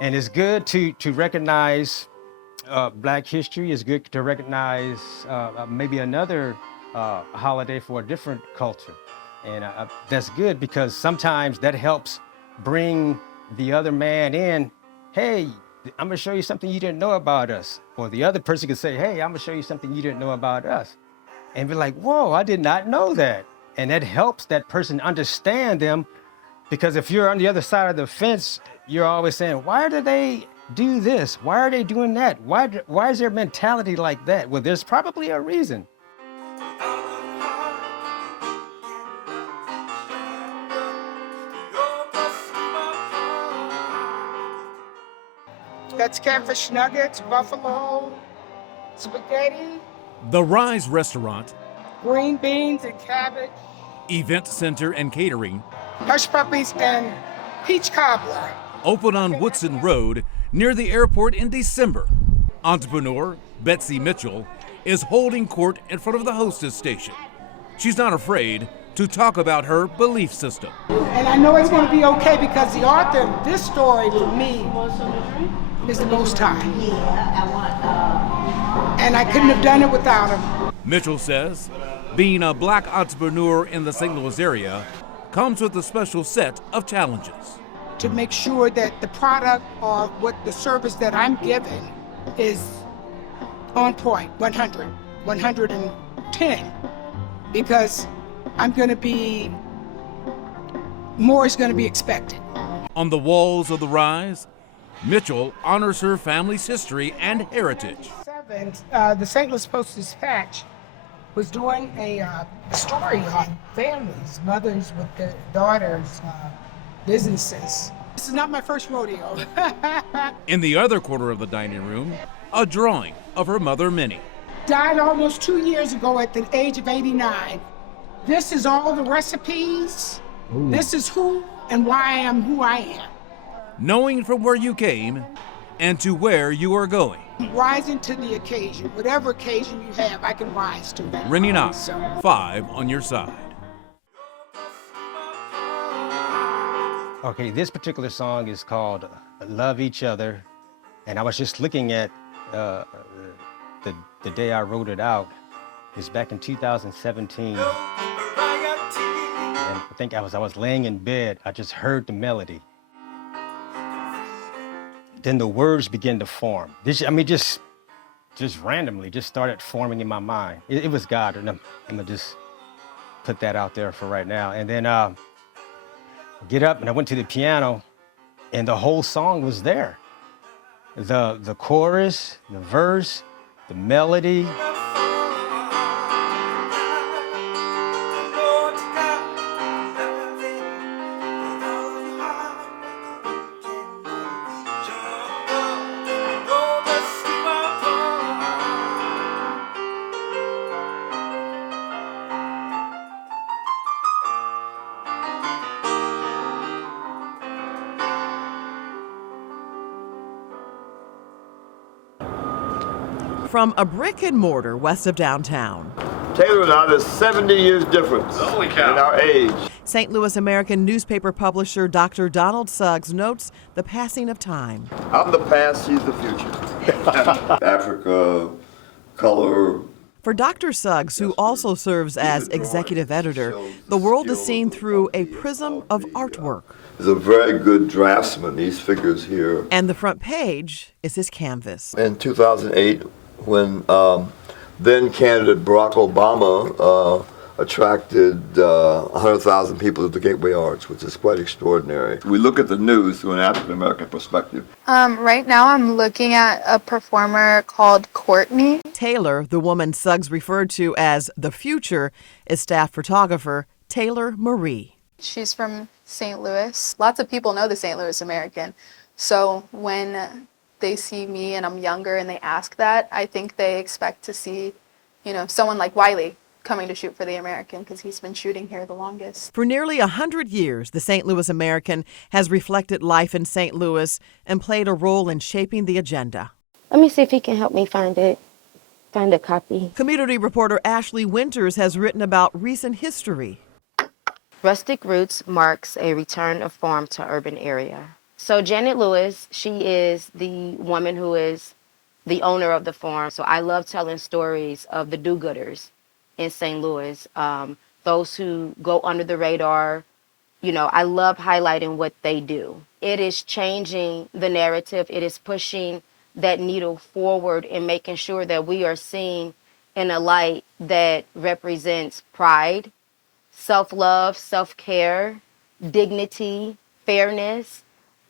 And it's good to recognize Black history. It's good to recognize maybe another holiday for a different culture. And that's good because sometimes that helps bring the other man in. Hey, I'm gonna show you something you didn't know about us. Or the other person could say, hey, I'm gonna show you something you didn't know about us. And be like, whoa, I did not know that. And that helps that person understand them, because if you're on the other side of the fence, you're always saying, why do they do this? Why are they doing that? Why is their mentality like that? Well, there's probably a reason. That's catfish nuggets, buffalo, spaghetti, The Rise Restaurant, green beans and cabbage, event center and catering, hush puppies, and peach cobbler. open on Woodson Road near the airport in December. Entrepreneur Betsy Mitchell is holding court in front of the hostess station. She's not afraid to talk about her belief system. And I know it's going to be okay because the author of this story for me is the Most High. And I couldn't have done it without him. Mitchell says being a Black entrepreneur in the St. Louis area comes with a special set of challenges. To make sure that the product or what the service that I'm giving is on point, 100, 110, because I'm going to be, more is going to be expected. On the walls of The Rise, Mitchell honors her family's history and heritage. The St. Louis Post-Dispatch was doing a story on families, mothers with their daughters, businesses. This is not my first rodeo. In the other corner of the dining room, a drawing of her mother, Minnie. Died almost 2 years ago at the age of 89. This is all the recipes. Ooh. This is who and why I am who I am. Knowing from where you came and to where you are going. Rising to the occasion. Whatever occasion you have, I can rise to it. Rennie Knox, 5 on your side. Okay, this particular song is called Love Each Other. And I was just looking at the day I wrote it out. It's back in 2017. And I think I was laying in bed. I just heard the melody. Then the words began to form. Just randomly, just started forming in my mind. It was God, and I'm gonna just put that out there for right now. And then get up, and I went to the piano, and the whole song was there. The chorus, the verse, the melody. From a brick and mortar west of downtown, Taylor and I, there's 70 years difference in our age. St. Louis American newspaper publisher Dr. Donald Suggs notes the passing of time. I'm the past, he's the future. Africa, color. For Dr. Suggs, who also serves as executive editor, the world is seen through a prism of artwork. He's a very good draftsman, these figures here. And the front page is his canvas. In 2008, when then candidate Barack Obama attracted 100,000 people to the Gateway Arch, which is quite extraordinary. We look at the news through an African-American perspective. Right now I'm looking at a performer called Courtney. Taylor, the woman Suggs referred to as the future, is staff photographer Taylor Marie. She's from St. Louis. Lots of people know the St. Louis American. So when they see me and I'm younger and they ask that, I think they expect to see, someone like Wiley coming to shoot for the American because he's been shooting here the longest. For nearly 100 years, the St. Louis American has reflected life in St. Louis and played a role in shaping the agenda. Let me see if he can help me find a copy. Community reporter Ashley Winters has written about recent history. Rustic Roots marks a return of farm to urban area. So Janet Lewis, she is the woman who is the owner of the farm. So I love telling stories of the do-gooders in St. Louis, those who go under the radar. You know, I love highlighting what they do. It is changing the narrative. It is pushing that needle forward and making sure that we are seen in a light that represents pride, self-love, self-care, dignity, fairness,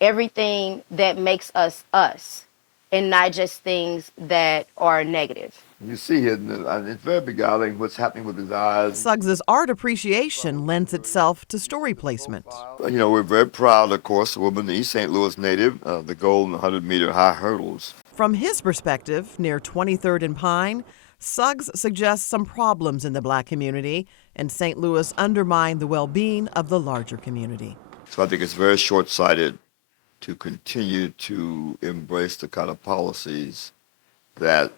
everything that makes us us, and not just things that are negative. You see it, and it's very beguiling what's happening with his eyes. Suggs's art appreciation lends itself to story placement. You know, we're very proud, of course, the woman, the East St. Louis native, the gold and 100-meter high hurdles. From his perspective, near 23rd and Pine, Suggs suggests some problems in the black community, and St. Louis undermine the well-being of the larger community. So I think it's very short-sighted to continue to embrace the kind of policies that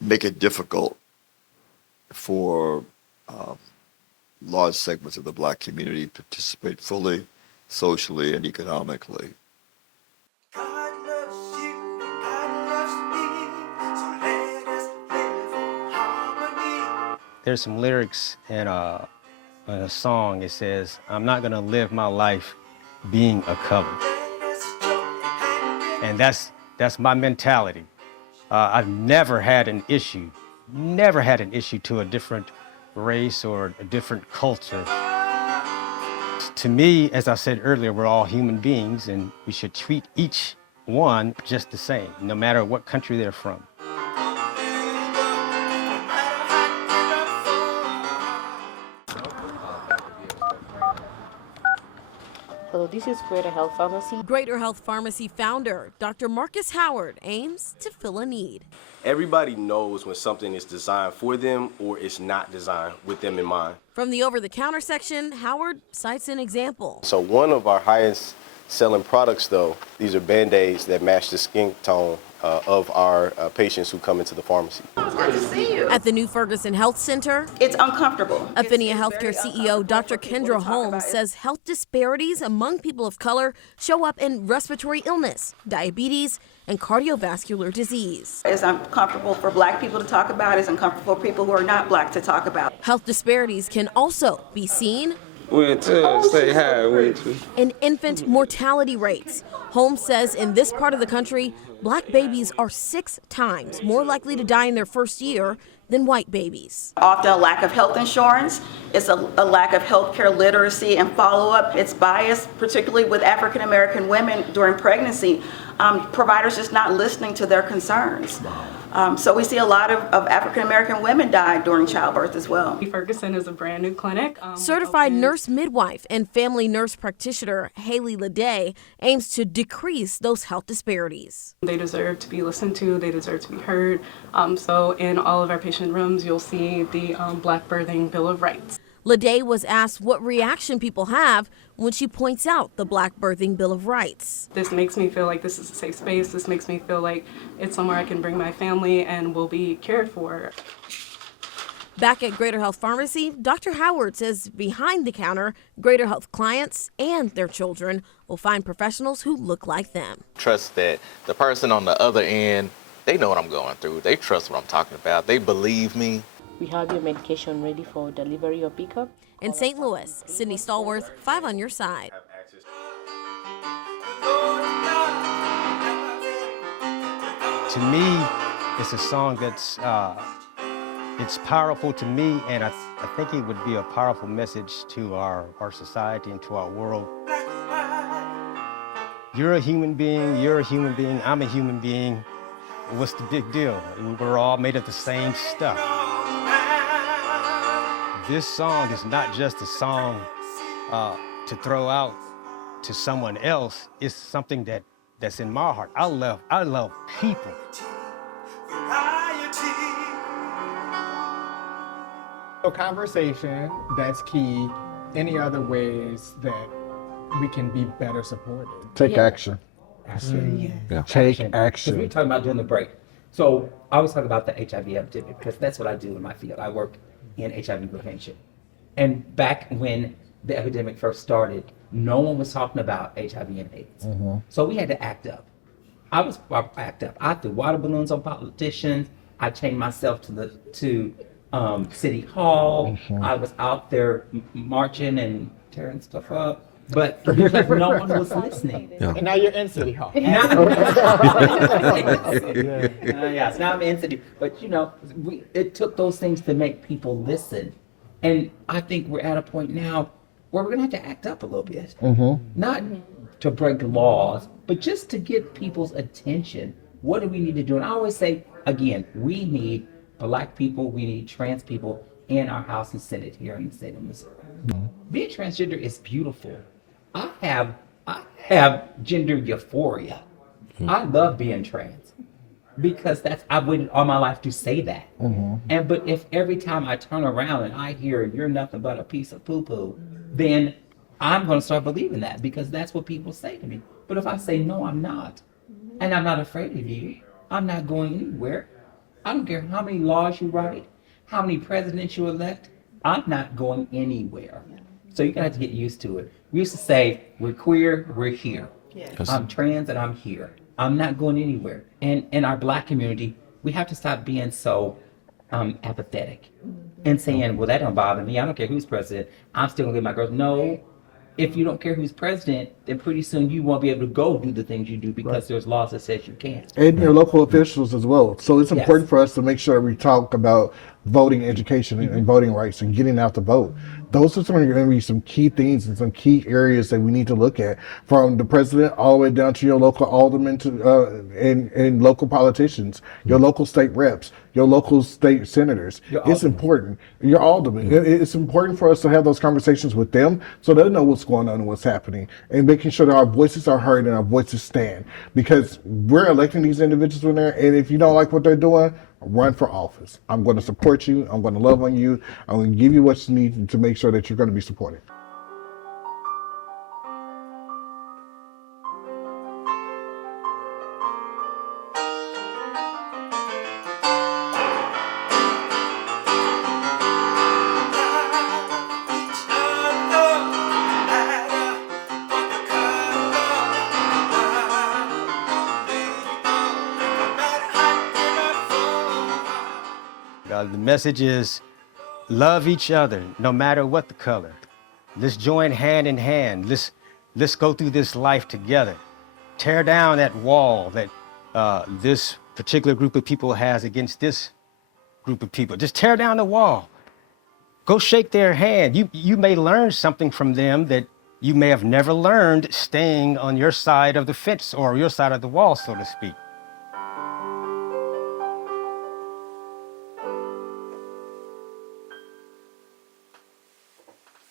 make it difficult for large segments of the black community to participate fully, socially, and economically. There's some lyrics in a song. It says, "I'm not gonna live my life being a color," and that's my mentality. I've never had an issue to a different race or a different culture. To me, as I said earlier, we're all human beings, and we should treat each one just the same, no matter what country they're from. So this is Greater Health Pharmacy. Greater Health Pharmacy founder Dr. Marcus Howard aims to fill a need. Everybody knows when something is designed for them or it's not designed with them in mind. From the over-the-counter section, Howard cites an example. So one of our highest selling products, though, these are Band-Aids that match the skin tone of our patients who come into the pharmacy. It's good to see you. At the new Ferguson Health Center, It's uncomfortable. Affinia Healthcare CEO Dr. Kendra Holmes says health disparities among people of color show up in respiratory illness, diabetes, and cardiovascular disease. It's uncomfortable for black people to talk about. It's uncomfortable for people who are not black to talk about. Health disparities can also be seen say hi. in infant mortality rates. Holmes says in this part of the country, black babies are 6 times more likely to die in their first year than white babies. Often a lack of health insurance. It's a lack of healthcare literacy and follow-up. It's biased, particularly with African American women during pregnancy. Providers just not listening to their concerns. So we see a lot of African American women die during childbirth as well. Ferguson is a brand new clinic. Certified nurse midwife and family nurse practitioner Haley Leday aims to decrease those health disparities. They deserve to be listened to. They deserve to be heard. So in all of our patient rooms, you'll see the Black Birthing Bill of Rights. Leday was asked what reaction people have when she points out the Black Birthing Bill of Rights. This makes me feel like this is a safe space. This makes me feel like it's somewhere I can bring my family and will be cared for. Back at Greater Health Pharmacy, Dr. Howard says behind the counter, Greater Health clients and their children will find professionals who look like them. Trust that the person on the other end, they know what I'm going through. They trust what I'm talking about. They believe me. We have your medication ready for delivery or pickup. In St. Louis, Sydney Stallworth, 5 on your side. To me, it's a song that's it's powerful to me, and I think it would be a powerful message to our society and to our world. You're a human being, I'm a human being. What's the big deal? We're all made of the same stuff. This song is not just a song to throw out to someone else. It's something that's in my heart. I love people. So conversation, that's key. Any other ways that we can be better supported? Take action. Yeah. Take Because action. we were talking about during the break. So I was talking about the HIV epidemic because that's what I do in my field. I work in HIV prevention. And back when the epidemic first started, no one was talking about HIV and AIDS. So we had to act up. I act up. I threw water balloons on politicians. I chained myself to City Hall. I was out there marching and tearing stuff up. But because no one was listening. And now you're in City Hall. Yes, now I'm in City. But you know, it took those things to make people listen. And I think we're at a point now where we're gonna have to act up a little bit. Not to break laws, but just to get people's attention. What do we need to do? And I always say, again, we need Black people, we need trans people in our House and Senate here in the state of Missouri. Being transgender is beautiful. I have gender euphoria. I love being trans because I've waited all my life to say that. But if every time I turn around and I hear you're nothing but a piece of poo-poo, then I'm going to start believing that because that's what people say to me. But if I say, no, I'm not, and I'm not afraid of you, I'm not going anywhere. I don't care how many laws you write, how many presidents you elect, I'm not going anywhere. So you're going to have to get used to it. We used to say, we're queer, we're here. I'm trans and I'm here. I'm not going anywhere. And in our Black community, we have to stop being so apathetic and saying, well, that don't bother me. I don't care who's president. I'm still going to get my girls. No, if you don't care who's president, then pretty soon you won't be able to go do the things you do because there's laws that says you can't. And your local officials as well. So it's important for us to make sure we talk about voting education and voting rights and getting out to vote. Those are going to be some key things and some key areas that we need to look at, from the president all the way down to your local aldermen and local politicians, your local state reps, your local state senators. It's important. Your aldermen. It's important for us to have those conversations with them so they know what's going on and what's happening, and making sure that our voices are heard and our voices stand, because we're electing these individuals in there, and if you don't like what they're doing, run for office. I'm going to support you. I'm going to love on you. I'm going to give you what you need to make sure that you're going to be supported. The message is love each other, no matter what the color. Let's join hand in hand. Let's go through this life together. Tear down that wall that this particular group of people has against this group of people. Just tear down the wall. Go shake their hand. You may learn something from them that you may have never learned staying on your side of the fence or your side of the wall, so to speak.